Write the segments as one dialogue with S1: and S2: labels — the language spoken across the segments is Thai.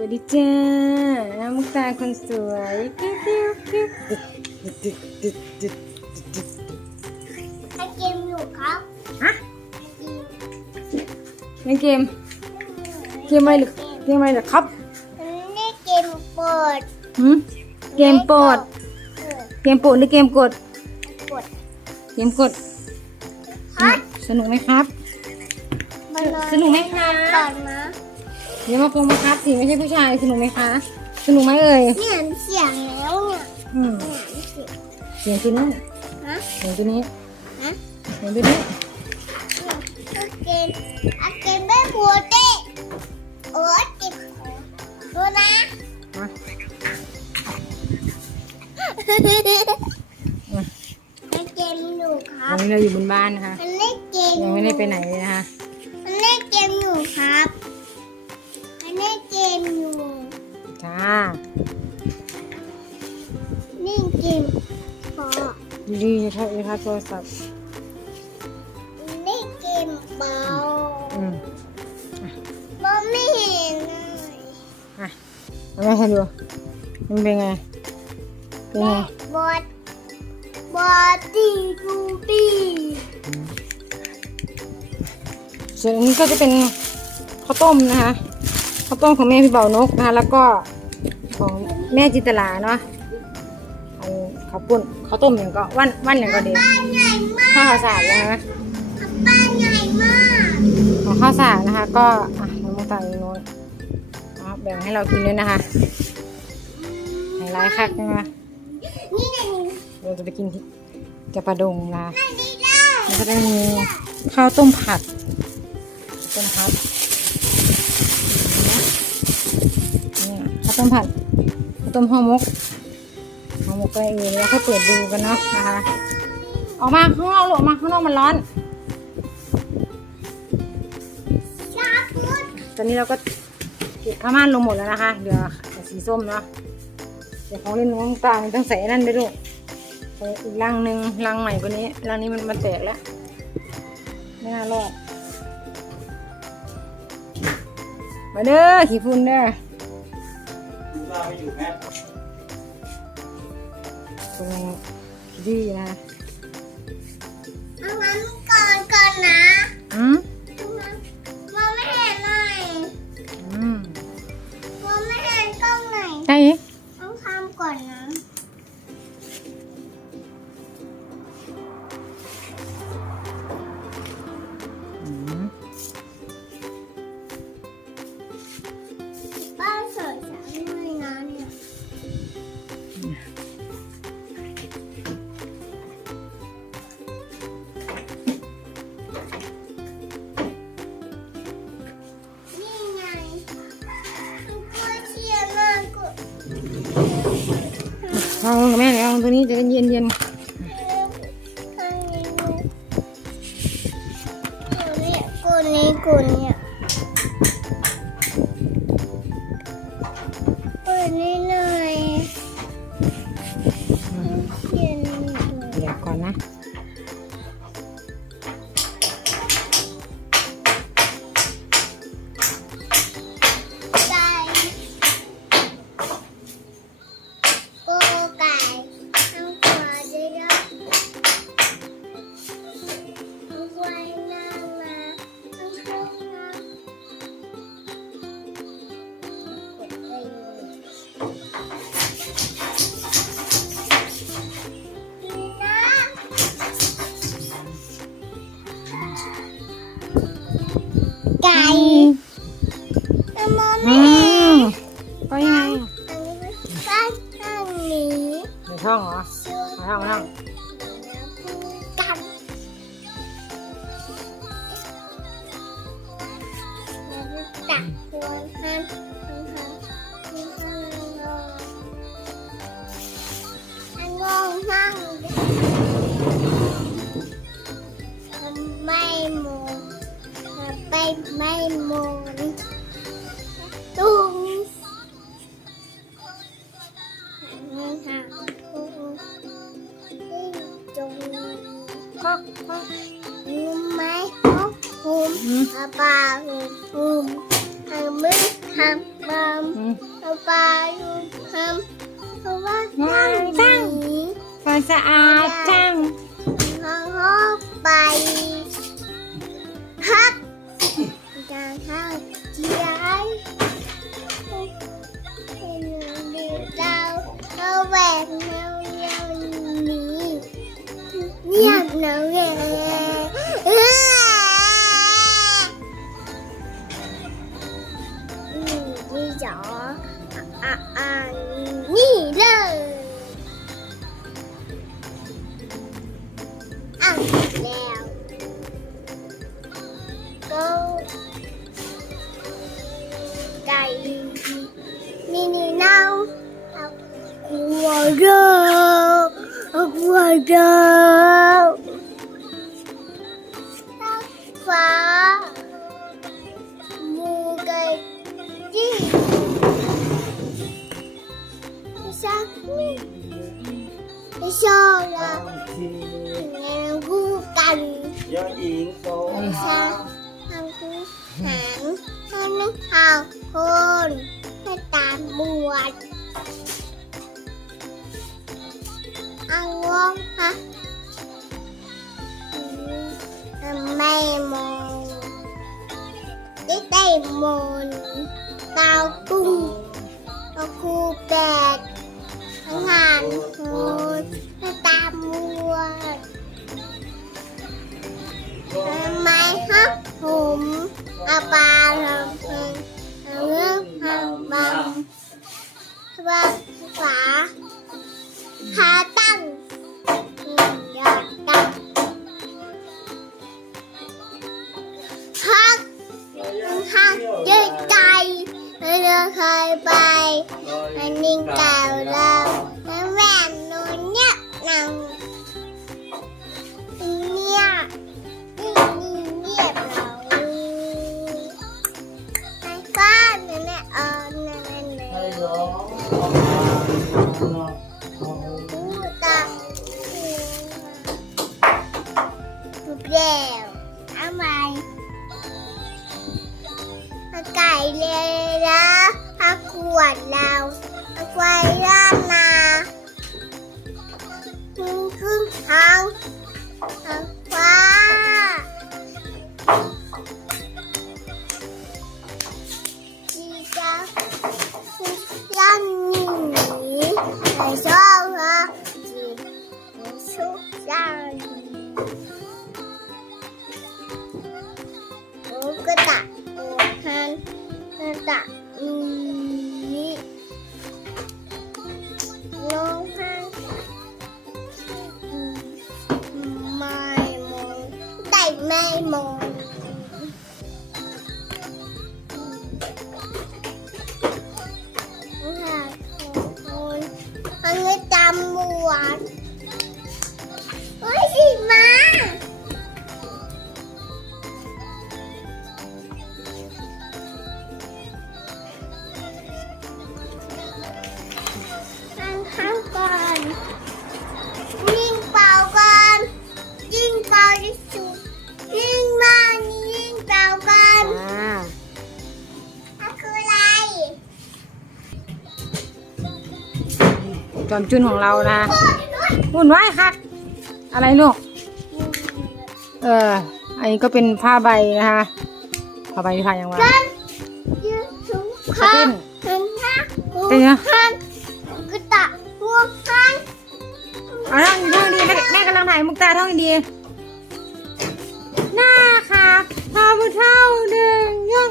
S1: วัสดีจ้า น้ำมุกตาคนสวยกิ๊บกิ๊บกิ๊บดึดดึดดึดดึดดึดดึด
S2: ให้เกมอยู่ครับ
S1: ฮะเล่นเกม เกมอะไรหรือเกมอะไรหรอครับ
S2: นี่เกมปิด
S1: หืมเกมโปรด
S2: เก
S1: มโปรดหรือเกมกด
S2: กด
S1: เกมกด สนุกไหมครับ สนุกไหมคะ
S2: ก่อนนะ
S1: เดี๋ยวมาพงมาครับสิไม่ใช่ผู้ชายสนุกไหมคะสนุกไหมเอ่ย
S2: เนี่ยเสียงแล้วเนี่ย
S1: อืม
S2: เนี่ยเสียง
S1: เสียงตัวนี้
S2: ฮะ
S1: เสียงตัวนี้
S2: ฮะ
S1: เสียงตัวนี้
S2: เนี่ยเกมอาเกมไม่หัวเตะโอ้ยจิบดูนะ
S1: มา
S2: ให้เกมอยู่ครั
S1: วั
S2: บ
S1: นนี้เราอยู่บนบ้านนะคะ
S2: มันเล่นเกม
S1: ยังไม่ได้ไปไหนเลยนะคะ
S2: มันเล่นเกมอยู่ครับ มันเกมอยู่
S1: จ้า
S2: เล่นเกมพอ
S1: ดีๆอย่าทักอย่าทักโทรศัพท์
S2: เล่นเกมเบา
S1: อืม
S2: มองไม่เห็นเลย
S1: อะเอาม่ให้ดูมันเป็นไงเป็นไง
S2: บอดบอดดี้ดูดี้
S1: ส่วนนี้ก็จะเป็นข้าวต้มนะคะ ข้าวต้มของแม่พี่เบานกนะคะแล้วก็ของแม่จินตลาเนาะอันข้าวปุ้นข้าวต้มอย่างก็วันวันอย่างก็ดี
S2: บ้านใหญ่มาก
S1: ข้าวสารนะคะ
S2: บ้านใหญ่มาก
S1: ของข้าวสารนะคะ ก็อะน้ำมันตาลโน้นอะแบ่งให้เรากินด้วยนะคะไฮไลท์คักนะคะ
S2: นี่ไง
S1: เราจะไปกินที่จะประดงนะ
S2: นั่นดีได้
S1: มันก็จะมีข้าวต้มผัดต้มผัด ต้มผัดต้มห่อมกห่อมกไปเองแล้วค่อยเปิดดูกันเนาะนะคะ ออกมาข้างนอกลูกมาข้างนอกมันร้อนตอนนี้เราก็เก็บผ้าม่านลงหมดแล้วนะคะเดี๋ยวสีส้มเนาะเดี๋ยวของเล่นน้องตาลต้องใส่นั่นด้วยลูกอีกลังหนึ่งลังใหม่กว่านี้ลังนี้มันมันแตกแล้วไม่น่ารอดมาเด้อขี้ฝุ่นเด้อ ไป
S2: อยู่
S1: แม่
S2: ตรงดีนะเอางั้นก่อน
S1: ก่
S2: อนนะ เอา
S1: แม่เอาตัวนี้จะเย็นเย็น
S2: ข้างนี้กูนี้กูนี่ ตักควรทันทันทันทันทันลงอันงง นั่งม่มองไปไม่มองมฮุม
S1: อืม
S2: อาบาฮุมฮุมทางมือทำบัม
S1: อืม
S2: เอาปลาอยู่ทำเพราะว่า
S1: ว้าวจัง
S2: นี้
S1: ความสะอาดจัง
S2: เขาเข้าไปฮักจะเข้าเจียยเห็นดีเราเราแหวกแนวแนวนี้เงียบแนวแนวเไม่ชอบละงั้นคู่กัน
S3: ยอดหญิงโต
S2: ชาทำคู่หางให้นึกข่าว ทำไมครับผมอาปาทำ เอาขวดเราเอาไฟย่านนาครึ่งครึ่งทางเอาฟ้าจี อันไม่จำบวช
S1: จอมจุนของเรานะหุ่นไว้ครับอะไรลูก เออ อันนี้ก็เป็นผ้าใบนะคะ ผ้าใบที่ผ้ายังวะ
S2: กันยืนสูง
S1: สะ
S2: ข้า
S1: เต้น
S2: เห็นหน้าหัว
S1: เป็นไง
S2: หันกระตะหัวหัน
S1: เอาท่องท่องดีแม่แม่กำลังถ่ายมุกตาท่องดีหน้าครับพาผู้เท่าเดินย่อง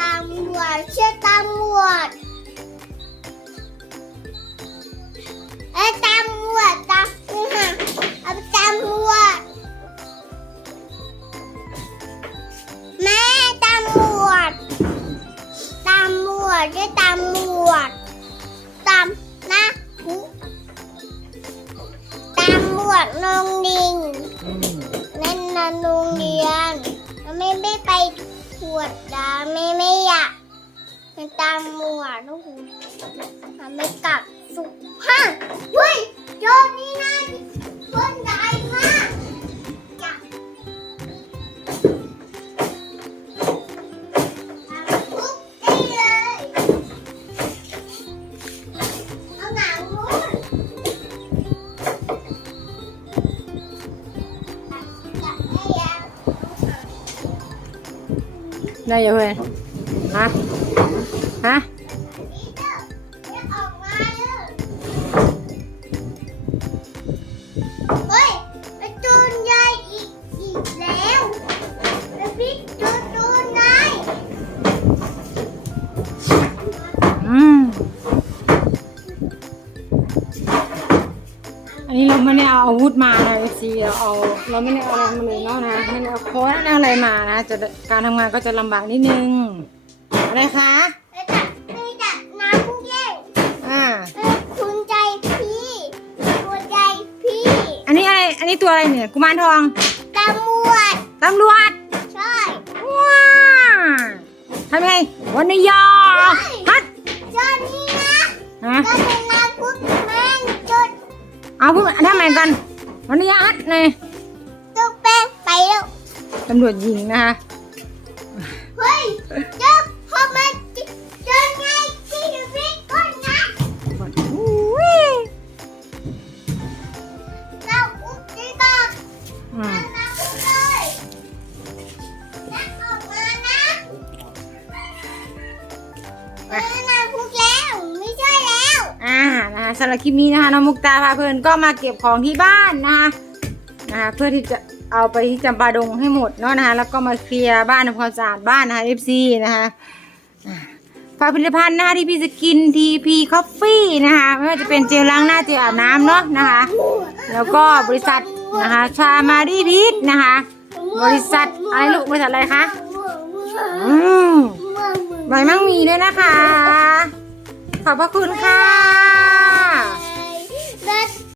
S2: ตำรวจเชื่อตำรวจ ตำรวจตำรวจเอาไปตำรวจแม่ตำรวจตำรวจด้วยตำรวจตำนะตำรวจลงดิงนั่นนันโรงเรียนไม่ไม่ไปขวดดาไม่ไม่อยากตามหมวดลูกทำไม่กลับ ได้ยั
S1: งเอัน
S2: นี้
S1: เราไม่ได้เอาอาวุธมานะเอซีเราเอาเราไม่ได้เอาอะไรมาเลยเนาะนะไม่ได้เอาค้อนไม่ได้เอาอะไรมานะจะการทำงานก็จะลำบากนิดนึงอะไรคะ
S2: ไปจับไปจับน้ำพุ่งแย่ง
S1: อ่า
S2: เออคุณใจพี่คุณใจพี่
S1: อันนี้อะไรอันนี้ตัวอะไรเนี่ยกุมารทอง
S2: ตำรวจ
S1: ตำรวจ
S2: ใช่
S1: ว้าทำไงวันนี้ยอฮัด
S2: จอนนี่นะ
S1: ฮะ
S2: ก็เป็น
S1: เอาพูดทำไมกันวันนี้ฮัดเลย
S2: จุดแป้งไปแล้ว
S1: ตำรวจยิงนะคะำหรับคลิปนี้นะคะน้องมุกตาพาเพลินก็มาเก็บของที่บ้านนะคะนะคะเพื่อที่จะเอาไปที่จำปาดงให้หมดเนาะนะคะแล้วก็มาเคลียร์บ้านทำความสะอาดบ้านนะคะ FC นะคะอ่าฝากผลิตภัณฑ์นะคะที่พี่สกินทีพีคอฟฟี่นะคะไม่ว่าจะเป็นเจลล้างหน้าเจลอาบน้ำเนาะนะคะ แล้วก็บริษัทนะคะชามารีพีทนะคะ บริษัทอะไรลูกบริษัทอะไรคะอืมใบมั่งมีด้วยนะคะ ขอบพระคุณค่ะ That's